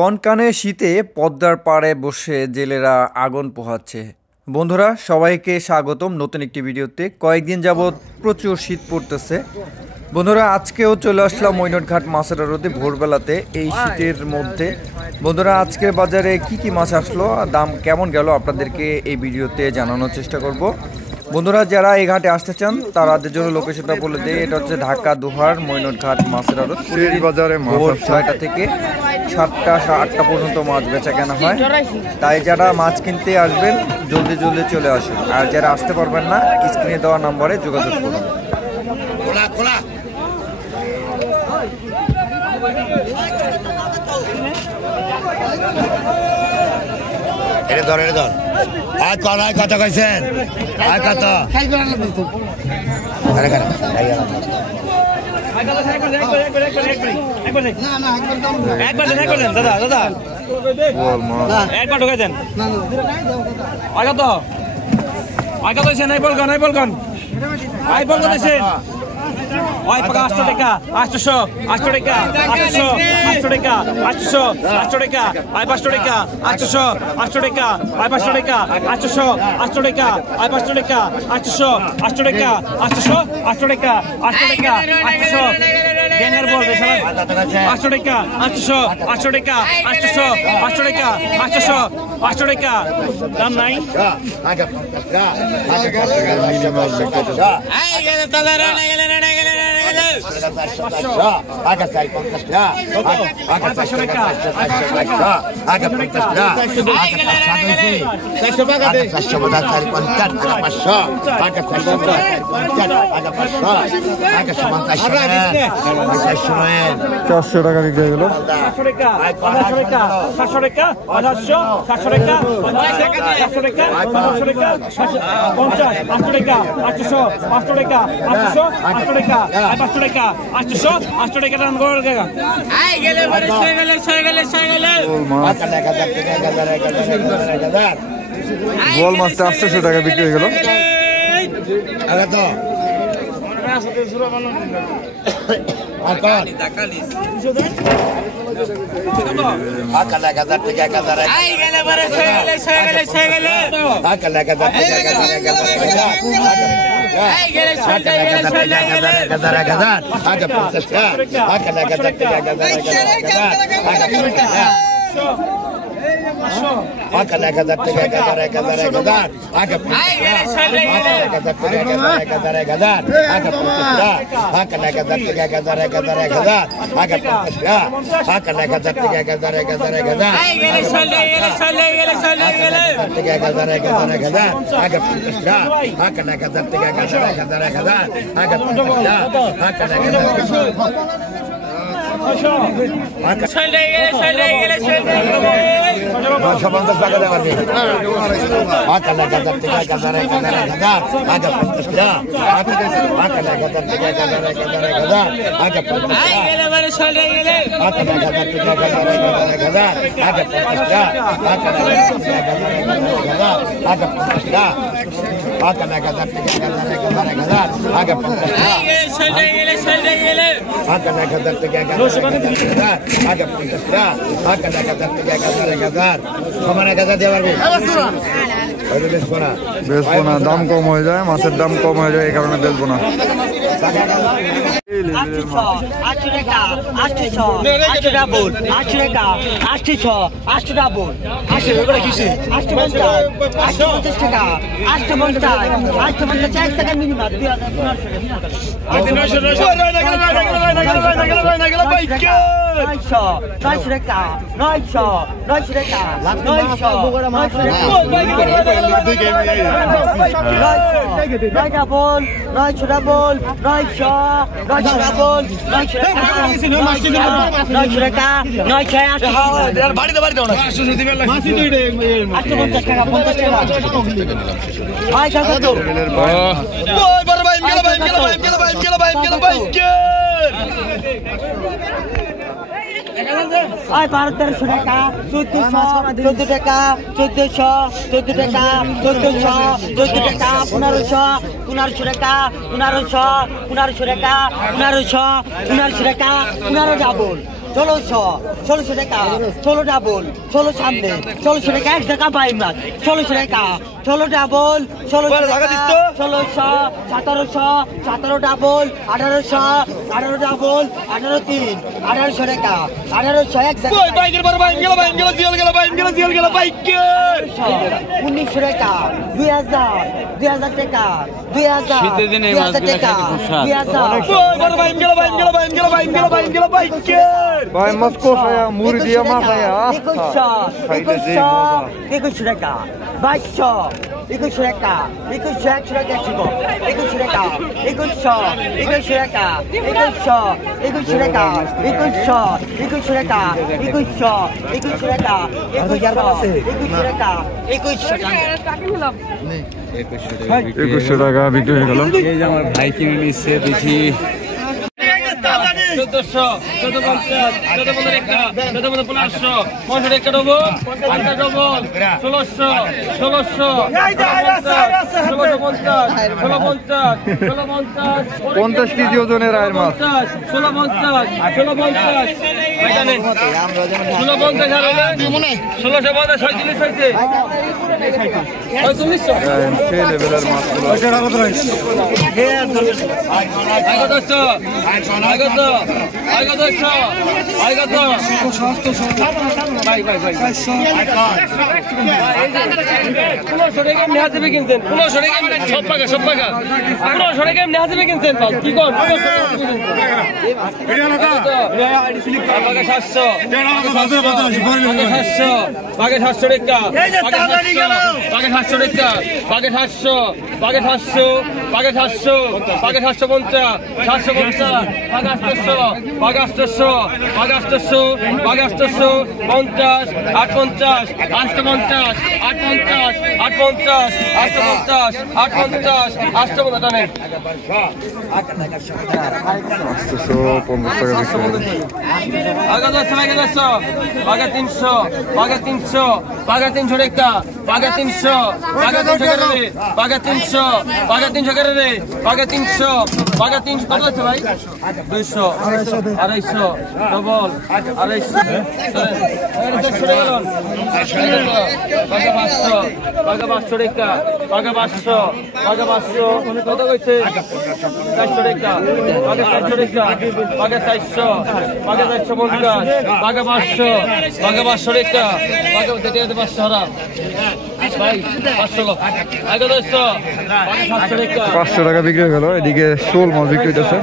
কনকানে শীতে পদ্মার পাড়ে বসে জেলেরা আগুন পোহাচ্ছে। বন্ধুরা সবাইকে স্বাগতম নতুন একটি ভিডিওতে। কয়েকদিন যাবৎ প্রচুর শীত পড়তেছে। বন্ধুরা আজকেও চলে আসলাম মৈনটঘাট মাছের আড়তে ভোরবেলাতে এই শীতের মধ্যে। বন্ধুরা আজকের বাজারে কি মাছ আসলো, দাম কেমন গেল আপনাদেরকে এই ভিডিওতে জানানোর চেষ্টা করব। বন্ধুরা যারা এই ঘাটে আসতে চান তাদের জন্য লোকেশনটা বলে দিই। এটা হচ্ছে ঢাকা দোহার মৈনটঘাট মাছের আড়ত। বাজারে ভোর 6টা থেকে 7টা 8টা পর্যন্ত মাছ বেচা কেনা হয়। তাই যারা মাছ কিনতে আসবেন জলদি চলে আসুন, আর যারা আসতে পারবেন না স্ক্রিনে দেওয়া নম্বরে যোগাযোগ করুন। কত কইছেন? কত দাম নাই। চারশো টাকা বিক্রি হয়ে গেল। 800 টাকা রান করে গেল। আই গেলে বলে গোল মাছটা 800 টাকা বিক্রি হয়ে গেল। দাম কম হয়ে যায়, মাছের দাম কম হয়ে যায়, এই কারণে বেচবো না। আয় 1200 টাকা 1400 টাকা 1400 টাকা 1500 টাকা 1500 টাকা 1500 টাকা 1500 টাকা 15 ডাবল 1600 টাকা 16 ডাবল 16 সামনে 1600 টাকা এক টাকা পাই মাছ 1600 টাকা 16 ডাবল 1600 টাকা 1600 1700 ডাবল 1800 ডাবল 18 3 1800 টাকা 1800 এক টাকা বাইকের বড় বাইক গেল জিয়াল গেল 1900 টাকা 2000 টাকা 2000 শীতের দিনে মাছ টাকা 2000 বড় বাইক গেল ভাই মাছ কোথায় মুড়ি দিয়া মাখায়া 2100 টাকা 2200 টাকা 2100 টাকা 2100 টাকা 2100 টাকা 2100 টাকা 2100 টাকা 2100 টাকা 2100 টাকা বিক্রি হয়ে গেল। এই যে আমার ভাই কিনে নিচ্ছে দেখি 1400 1450 1415 1500 টাকা ডবল 50 ডবল 1600 50 কেজি ওজনের আয়ের মাছ 1650 লেভেলের মাছ টাকা বিক্রি হয়ে গেল। এদিকে শোল মাছ বিক্রি হইতেছে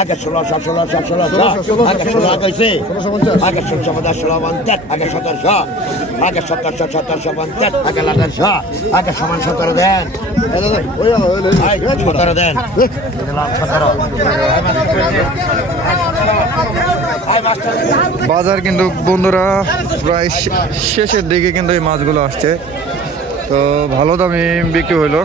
আগে 1600 আগে 16 কইছে আগে 1650 1650 আগে 1700 আগে 1750 আগে 1800 আগে সমান 17 দেন আই 17 দেন দিলাম 17 বাজার কিন্তু বন্ধুরা প্রায় শেষের দিকে কিন্তু এই মাছগুলো আসছে, তো ভালো দামে বিক্রি হইলো।